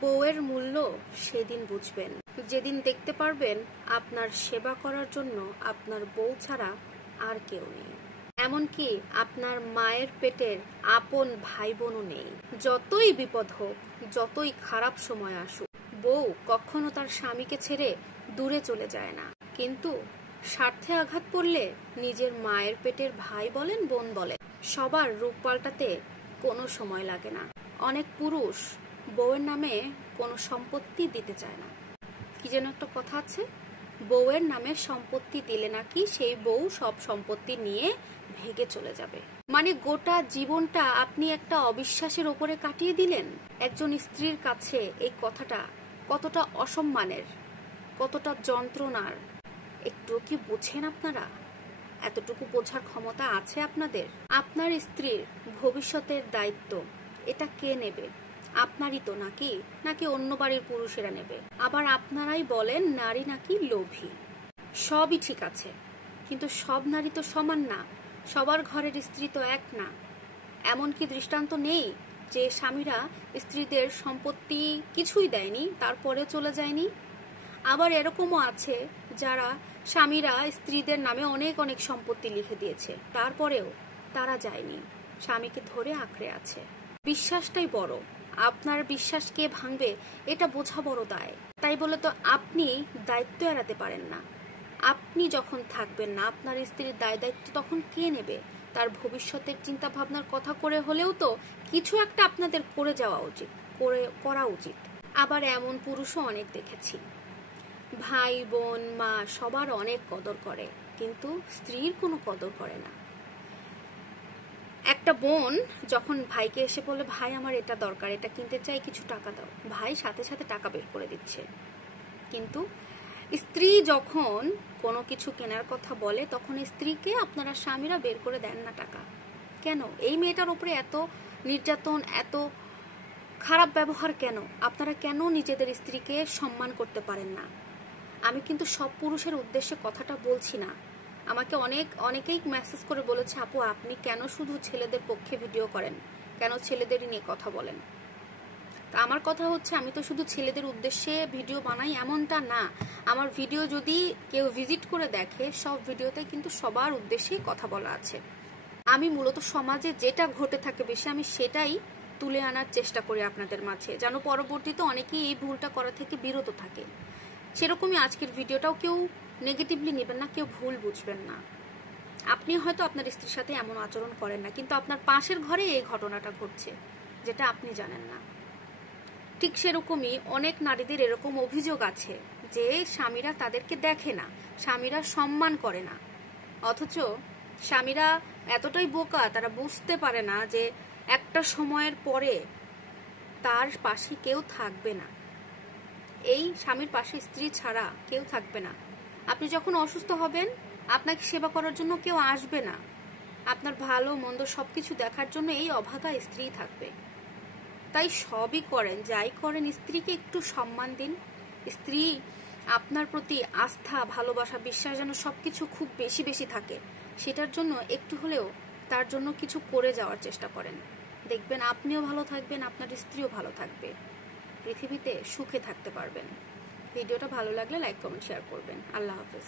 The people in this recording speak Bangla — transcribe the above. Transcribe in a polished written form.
বউয়ের মূল্য সেদিন বুঝবেন, যেদিন দেখতে পারবেন আপনার সেবা করার জন্য আপনার বউ ছাড়া আর কেউ নেই। এমনকি আপনার মায়ের পেটের আপন ভাই বোনও নেই। যতই বিপদ হোক, যতই খারাপ সময় আসুক, বউ কখনো তার স্বামীকে ছেড়ে দূরে চলে যায় না। কিন্তু স্বার্থে আঘাত পড়লে নিজের মায়ের পেটের ভাই বলেন, বোন বলেন, সবার রূপ পাল্টাতে কোনো সময় লাগে না। অনেক পুরুষ বউয়ের নামে কোনো সম্পত্তি দিতে চায় না। কি যেন একটা কথা আছে, বউয়ের নামে সম্পত্তি দিলে নাকি সেই বউ সব সম্পত্তি নিয়ে ভেগে চলে যাবে। মানে গোটা জীবনটা আপনি একটা অবিশ্বাসের ওপরে কাটিয়ে দিলেন। একজন স্ত্রীর কাছে এই কথাটা কতটা অসম্মানের, কতটা যন্ত্রণার, একটু কি বোঝেন আপনারা? এতটুকু বোঝার ক্ষমতা আছে আপনাদের? আপনার স্ত্রীর ভবিষ্যতের দায়িত্ব এটা কে নেবে? আপনারই তো, নাকি নাকি অন্য বাড়ির পুরুষেরা নেবে? আবার আপনারাই বলেন নারী নাকি লোভী। সবই ঠিক আছে, কিন্তু সব নারী তো সমান না, সবার ঘরের স্ত্রী তো এক না। এমন কি দৃষ্টান্ত নেই যে স্বামীরা স্ত্রীদের সম্পত্তি কিছুই দেয়নি, তারপরেও চলে যায়নি? আবার এরকমও আছে যারা স্বামীরা স্ত্রীদের নামে অনেক অনেক সম্পত্তি লিখে দিয়েছে, তারপরেও তারা যায়নি, স্বামীকে ধরে আঁকড়ে আছে। বিশ্বাসটাই বড়, আপনার বিশ্বাস কে ভাঙবে এটা বোঝা বড় দায়। তাই বলে তো আপনি দায়িত্ব এড়াতে পারেন না। আপনি যখন থাকবেন না, আপনার স্ত্রীর দায়িত্ব তখন কে নেবে? তার ভবিষ্যতের চিন্তা ভাবনার কথা করে হলেও তো কিছু একটা আপনাদের করে যাওয়া উচিত, করা উচিত। আবার এমন পুরুষও অনেক দেখেছি, ভাই বোন মা সবার অনেক কদর করে, কিন্তু স্ত্রীর কোনো কদর করে না। একটা বোন যখন ভাইকে এসে বলে, ভাই আমার এটা দরকার, এটা কিনতে চাই, কিছু টাকা দাও, ভাই সাথে সাথে টাকা বের করে দিচ্ছে। কিন্তু স্ত্রী যখন কোনো কিছু কেনার কথা বলে, তখন স্ত্রীকে আপনারা স্বামীরা বের করে দেন না টাকা। কেন? এই মেয়েটার উপরে এত নির্যাতন, এত খারাপ ব্যবহার কেন? আপনারা কেন নিজেদের স্ত্রীকে সম্মান করতে পারেন না? আমি কিন্তু সব পুরুষের উদ্দেশ্যে কথাটা বলছি না। আমাকে অনেকেই মেসেজ করে বলেছে, আপু আপনি কেন শুধু ছেলেদের পক্ষে ভিডিও করেন, কেন ছেলেদেরই নিয়ে কথা বলেন? তা আমার কথা হচ্ছে, আমি তো শুধু ছেলেদের উদ্দেশ্যে ভিডিও বানাই এমনটা না। আমার ভিডিও যদি কেউ ভিজিট করে দেখে, সব ভিডিওতে কিন্তু সবার উদ্দেশ্যেই কথা বলা আছে। আমি মূলত সমাজে যেটা ঘটে থাকে বেশি, আমি সেটাই তুলে আনার চেষ্টা করি আপনাদের মাঝে, যেন পরবর্তীতে অনেকেই এই ভুলটা করা থেকে বিরত থাকে। সেরকমই আজকের ভিডিওটাও কেউ নেগেটিভলি নেবেন না, কেউ ভুল বুঝবেন না। আপনি হয়তো আপনার স্ত্রীর সাথে এমন আচরণ করেন না, কিন্তু আপনার পাশের ঘরে এই ঘটনাটা ঘটছে, যেটা আপনি জানেন না। ঠিক সেরকমই অনেক নারীদের এরকম অভিযোগ আছে যে স্বামীরা তাদেরকে দেখে না, স্বামীরা সম্মান করে না। অথচ স্বামীরা এতটাই বোকা, তারা বুঝতে পারে না যে একটা সময়ের পরে তার পাশে কেউ থাকবে না। এই স্বামীর পাশে স্ত্রী ছাড়া কেউ থাকবে না। আপনি যখন অসুস্থ হবেন, আপনাকে সেবা করার জন্য কেউ আসবে না। আপনার ভালো মন্দ সবকিছু দেখার জন্য এই অভাগা স্ত্রী থাকবে। তাই সবই করেন, যাই করেন, স্ত্রীকে একটু সম্মান দিন। স্ত্রী আপনার প্রতি আস্থা, ভালোবাসা, বিশ্বাস যেন সবকিছু খুব বেশি বেশি থাকে, সেটার জন্য একটু হলেও তার জন্য কিছু করে যাওয়ার চেষ্টা করেন। দেখবেন আপনিও ভালো থাকবেন, আপনার স্ত্রীও ভালো থাকবে, পৃথিবীতে সুখে থাকতে পারবেন। ভিডিওটা ভালো লাগলে লাইক, কমেন্ট, শেয়ার করবেন। আল্লাহ হাফেজ।